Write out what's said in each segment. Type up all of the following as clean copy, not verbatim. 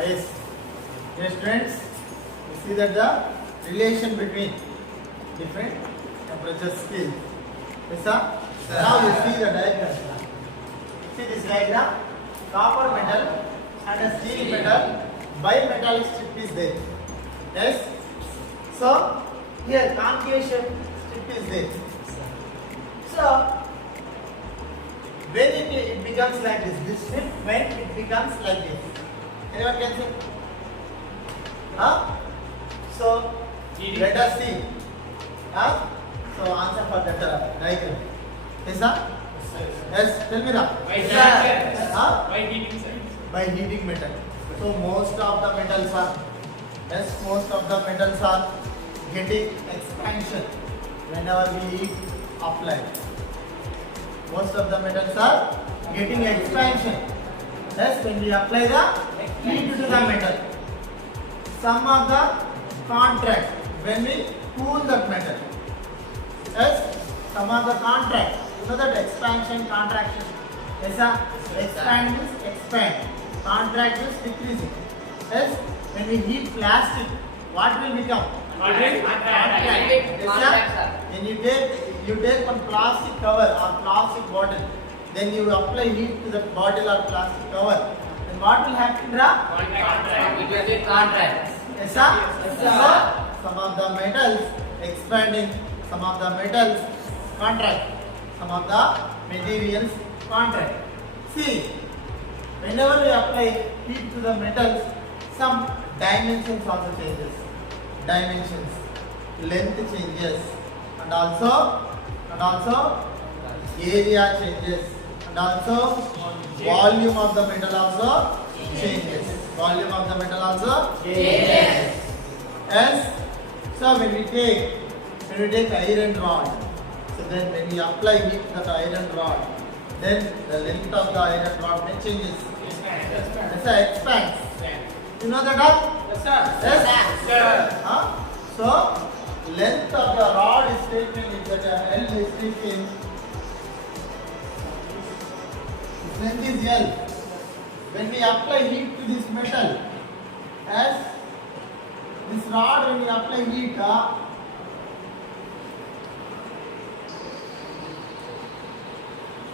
Yes. Yes, friends. You see that the relation between different temperature scale. Yes, sir? Now you see the diagram. See this diagram? Copper metal and a steel metal bimetallic strip is there. Yes. So here concave strip is there. So when it becomes like this strip when it becomes like this. Anyone can say? Huh? So let us see. Huh? So answer for that diagram. Yes, sir? Yes, tell me now. Huh? By heating metal. So most of the metals are, yes, most of the metals are getting expansion whenever we heat applied. Most of the metals are getting expansion. Yes, when we apply the heat to the metal. Some of the contract when we cool that metal. Yes, some of the contract. You know that expansion, contraction. Yes, sir? Expand means expand. Contract is decreasing. Yes, when we heat plastic, what will become? Contract. Yes, sir? When you take one plastic cover or plastic bottle, then you apply heat to that bottle or plastic cover. Then what will happen, Ra? It will be contract. Yes, sir? Yes, sir? Some of the metals expanding, some of the metals contract, some of the materials contract. See, whenever we apply heat to the metals, some dimensions also changes. Dimensions, length changes, and also area changes, and also volume of the metal also changes. Volume of the metal also changes. Yes. So when we take iron rod, so then when we apply heat to the iron rod, then the length of the iron rod may changes. Yes, sir, expands. You know that, huh? Yes, sir. Yes, huh? So length of the rod is taken, if that L is taken, its length is L. When we apply heat to this metal, as this rod, when we apply heat,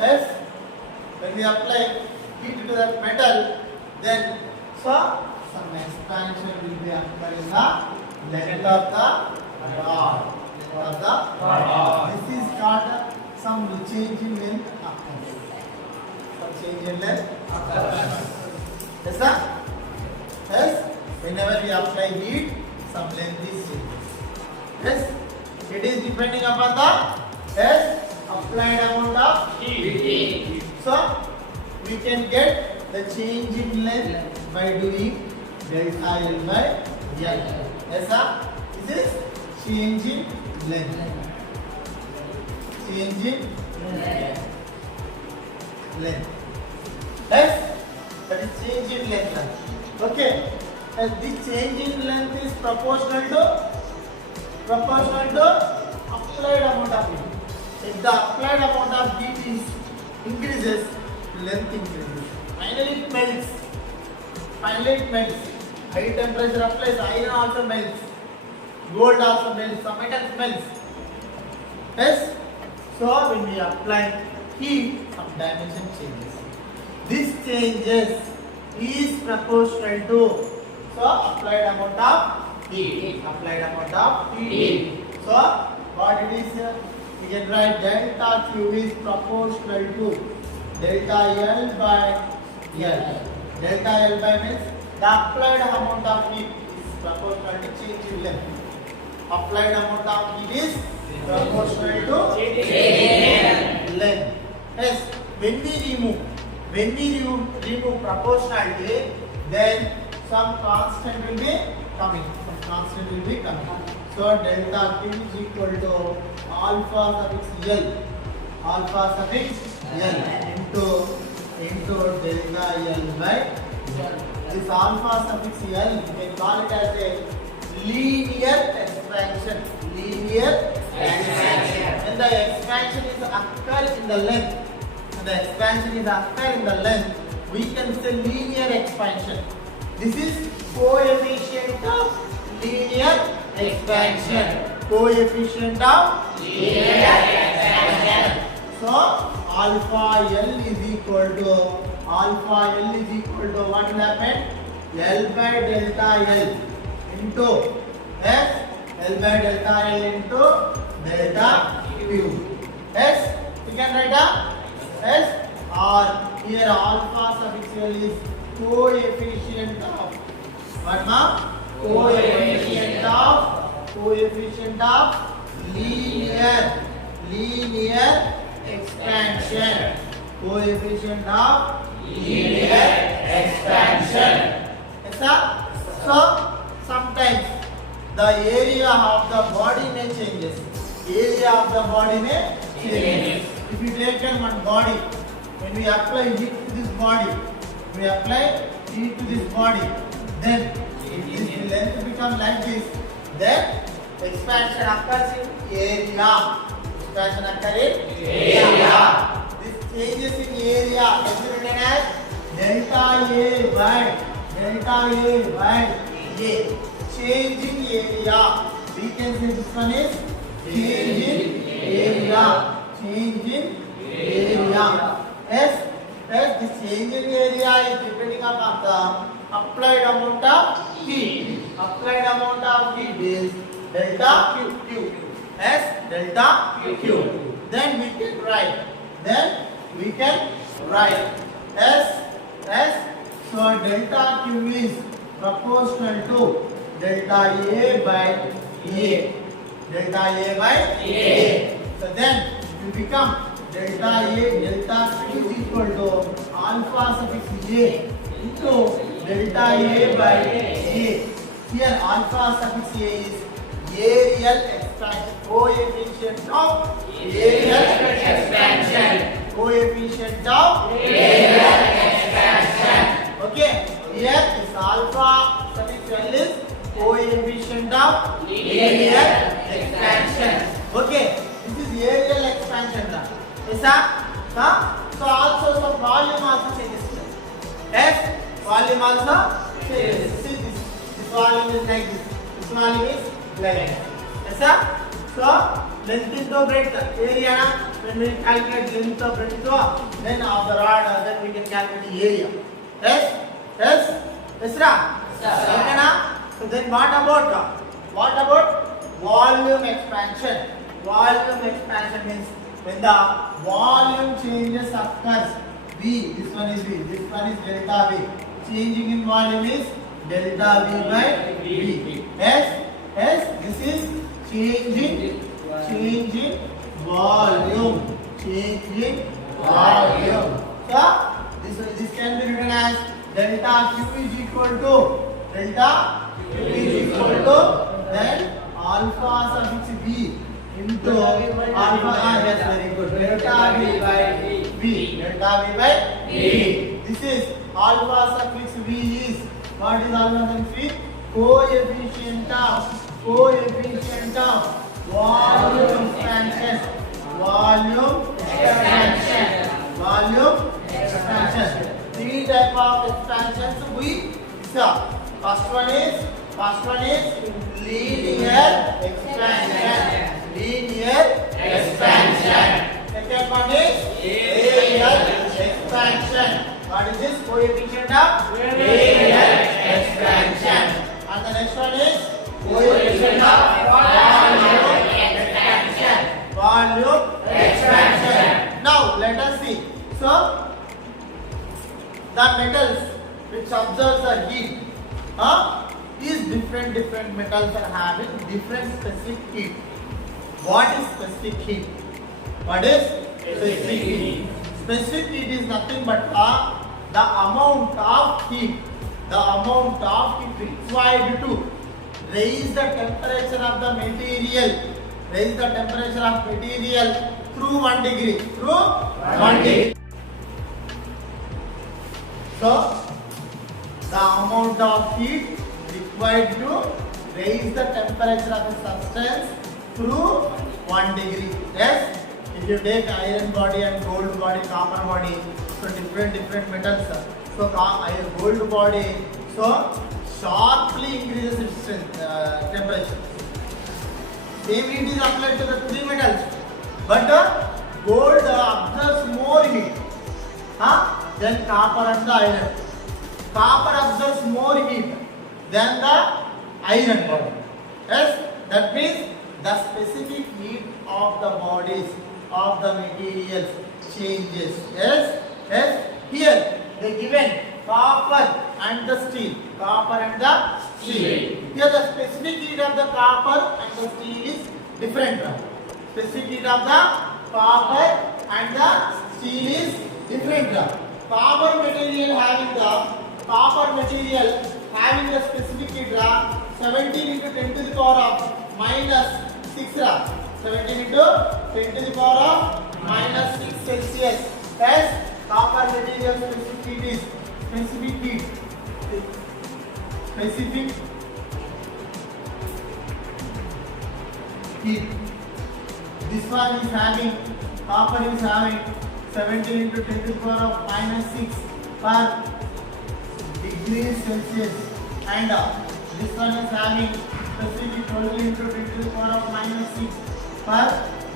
yes, when we apply heat to that metal, then so some expansion will be occurring in the length of the rod. Length of the rod. This is called some change in length occurs. Some change in length occurs. Yes, sir? Yes. Whenever we apply heat, some length is changes. Yes. It is depending upon the applied amount of heat. So we can get the change in length by doing delta L by L. Yes, sir? This is change in length. Change in length. Yes? That is change in length. Okay. And this change in length is proportional to applied amount of heat. If the applied amount of heat increases, length increases. Finally it melts. High temperature applies, iron also melts. Gold also melts. Some metals melts. Yes? So when we apply heat, some dimension changes. This changes is proportional to applied amount of heat. So what it is here? We can write delta Q is proportional to delta L by L. Delta L by means the applied amount of heat is proportional to change in length. Applied amount of heat is proportional to change in length. Yes, when we remove proportionality, then some constant will be coming. So delta Q is equal to alpha suffix L into delta L by L. This alpha suffix L, you can call it as a linear expansion. When the expansion is occur in the length, we can say linear expansion. This is coefficient of linear expansion. Coefficient of linear expansion. So alpha L is equal to what will happen? L by delta L into S, L by delta L into delta Q. S, you can write down S, or here alpha suffix L is coefficient of what ma'am? Coefficient of linear expansion. Coefficient of linear expansion. Yes, sir? So sometimes the area of the body may changes. Area of the body may changes. If you take one body, when we apply heat to this body, then if this length becomes like this, then expansion occurs in area. This changes in area is written as delta A by A. Change in area. We can say this one is change in area. Yes, the change in area is depending upon the applied amount of heat. Applied amount of heat is delta Q. Yes, delta Q. Then we can write S. So delta Q is proportional to delta A by A. So then it will become delta Q is equal to alpha suffix A into delta A by A. Here alpha suffix A is areal expansion. Coefficient of areal expansion. Okay. Here this alpha suffix L is coefficient of linear expansion. Okay. This is areal expansion. Yes, sir? So also volume also changes. Yes, volume also changes. See this volume is like this. This volume is like this. Yes, sir? So length into breadth area. When we calculate length of breadth, then of the rod, then we can calculate the area. Yes, sir? Okay, na? So then what about volume expansion? Volume expansion means when the volume changes occurs, V, this one is V, this one is delta V. Changing in volume is delta V by V. Yes, this is changing volume. So this can be written as delta Q is equal to then alpha suffix V into alpha. Yes, very good. Delta V by V. This is alpha suffix V is what is alpha suffix V? Coefficient of volume expansion. Three type of expansions we saw. First one is linear expansion. Second one is areal expansion. What is this? Coefficient of areal expansion. And the next one is coefficient of volume expansion. Now let us see. So the metals which absorbs the heat, these different metals are having different specific heat. What is specific heat? Specific heat is nothing but the amount of heat required to raise the temperature of the material. Through 1 degree. So the amount of heat required to raise the temperature of a substance through 1 degree. Yes, if you take iron body and gold body, copper body, so different metals. So gold body, So sharply increases its strength, temperature. Same heat is applied to the three metals, but gold absorbs more heat than copper and the iron. Copper absorbs more heat than the iron body. Yes, that means the specific heat of the bodies of the materials changes. Yes, yes. Here they given copper and the steel. Copper and the steel. Here the specific heat of the copper and the steel is different. Specific heat of the copper and the steel is different. Copper material having the specific heat 17 into 10 to the power of minus 6 17 into 10 to the power of minus 6 Celsius. As copper material specific heat is specific heat. This one is having, copper is having 17 into 10 to the power of minus 6 per degrees Celsius, and this one is having specific 12 into 10 to the power of minus 6 per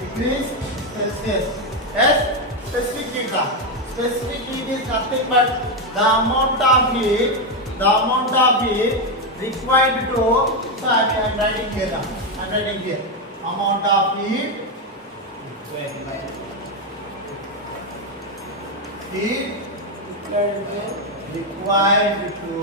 degrees Celsius. Yes, specific heat. Specific heat is nothing but the amount of heat required to, so I am writing here now. I am writing here. Amount of heat required to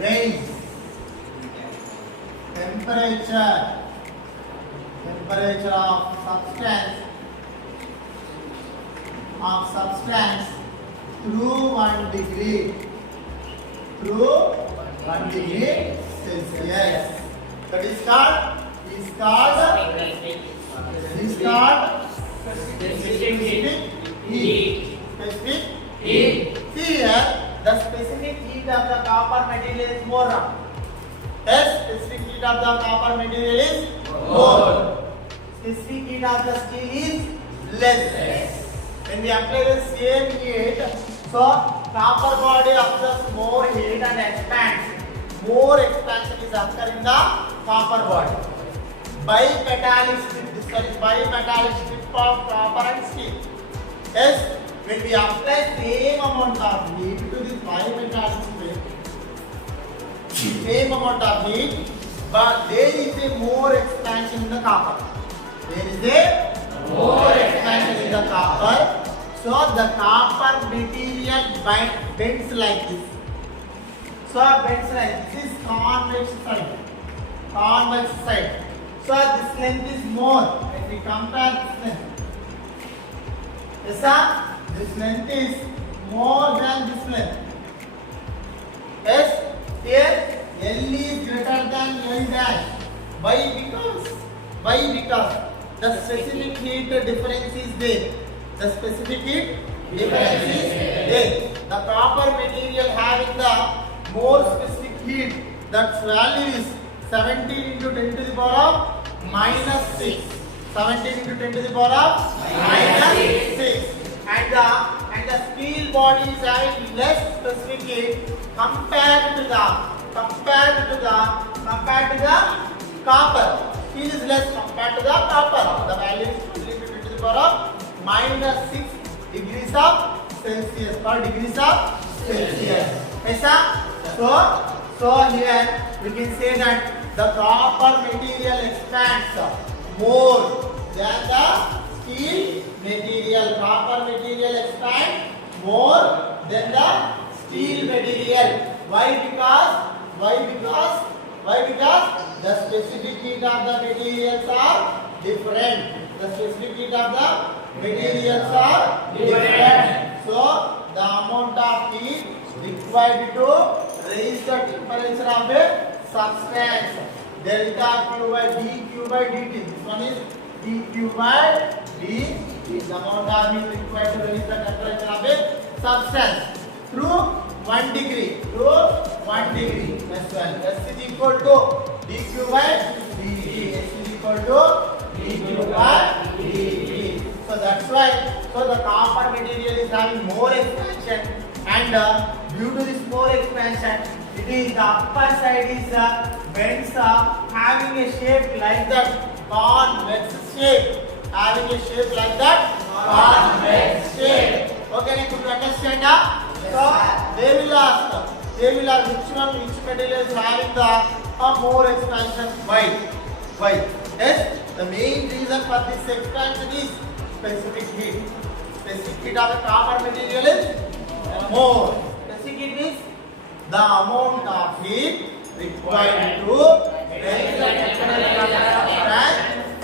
raise temperature of substance through 1 degree Celsius. That is called specific heat. Specific heat. See here, the specific heat of the copper material is more. Yes, specific heat of the copper material is more. Specific heat of the steel is less. When we apply the same heat, so copper body absorbs more heat and expands. More expansion is occurring in the copper body. Bimetallic strip. This one is bimetallic strip of copper and steel. Yes, when we apply same amount of heat to this bimetallic strip, same amount of heat, but there is a more expansion in the copper. There is a more expansion in the copper. So the copper material bends like this. So bends like this is convex side. So this length is more. If we compare this length, yes sir, this length is more than this length. Yes, here L is greater than L dash. Why? Because the specific heat difference is there. The specific heat difference is there. The copper material having the more specific heat, that value is 17 into 10 to the power of minus 6. 17 into 10 to the power of minus 6. And the steel body is having less specific heat compared to the copper. Steel is less compared to the copper. The value is 20 into 10 to the power of minus 6 degrees of Celsius per degrees of Celsius. Yes, sir? So here we can say that the copper material expands more than the steel material. Copper material expands more than the steel material. Why? Because the specific heat of the materials are different. The specific heat of the materials are different. So the amount of heat required to raise the temperature of a substance, delta Q by dQ by dt. This one is dQ by dt. The amount of heat required to raise the temperature of a substance through 1 degree. That's why S is equal to dQ by dt. S is equal to dQ by dt. So that's why the copper material is having more expansion and due to this more expansion, it is the upper side is bends having a shape like that convex shape, having a shape like that convex shape. Okay, you could understand that? So they will ask which material is having the more expansion. Why? Yes, the main reason for this expansion is specific heat. Specific heat of the copper material is more. Specific heat means the amount of heat required to raise the temperature of the substance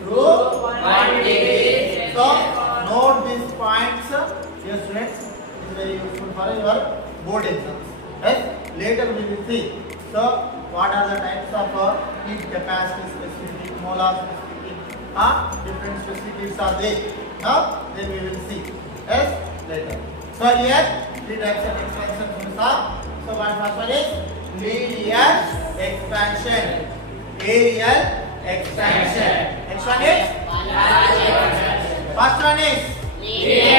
through 1 degree. So note these points. Yes, students, it is very useful for your board exams. Yes, later we will see. So what are the types of heat capacity, specific heat, molar specific heat, different specific heats are there. Then we will see. Yes, later. So here 3 types of expansion. So first one is linear expansion, aerial expansion. Next one is first one is linear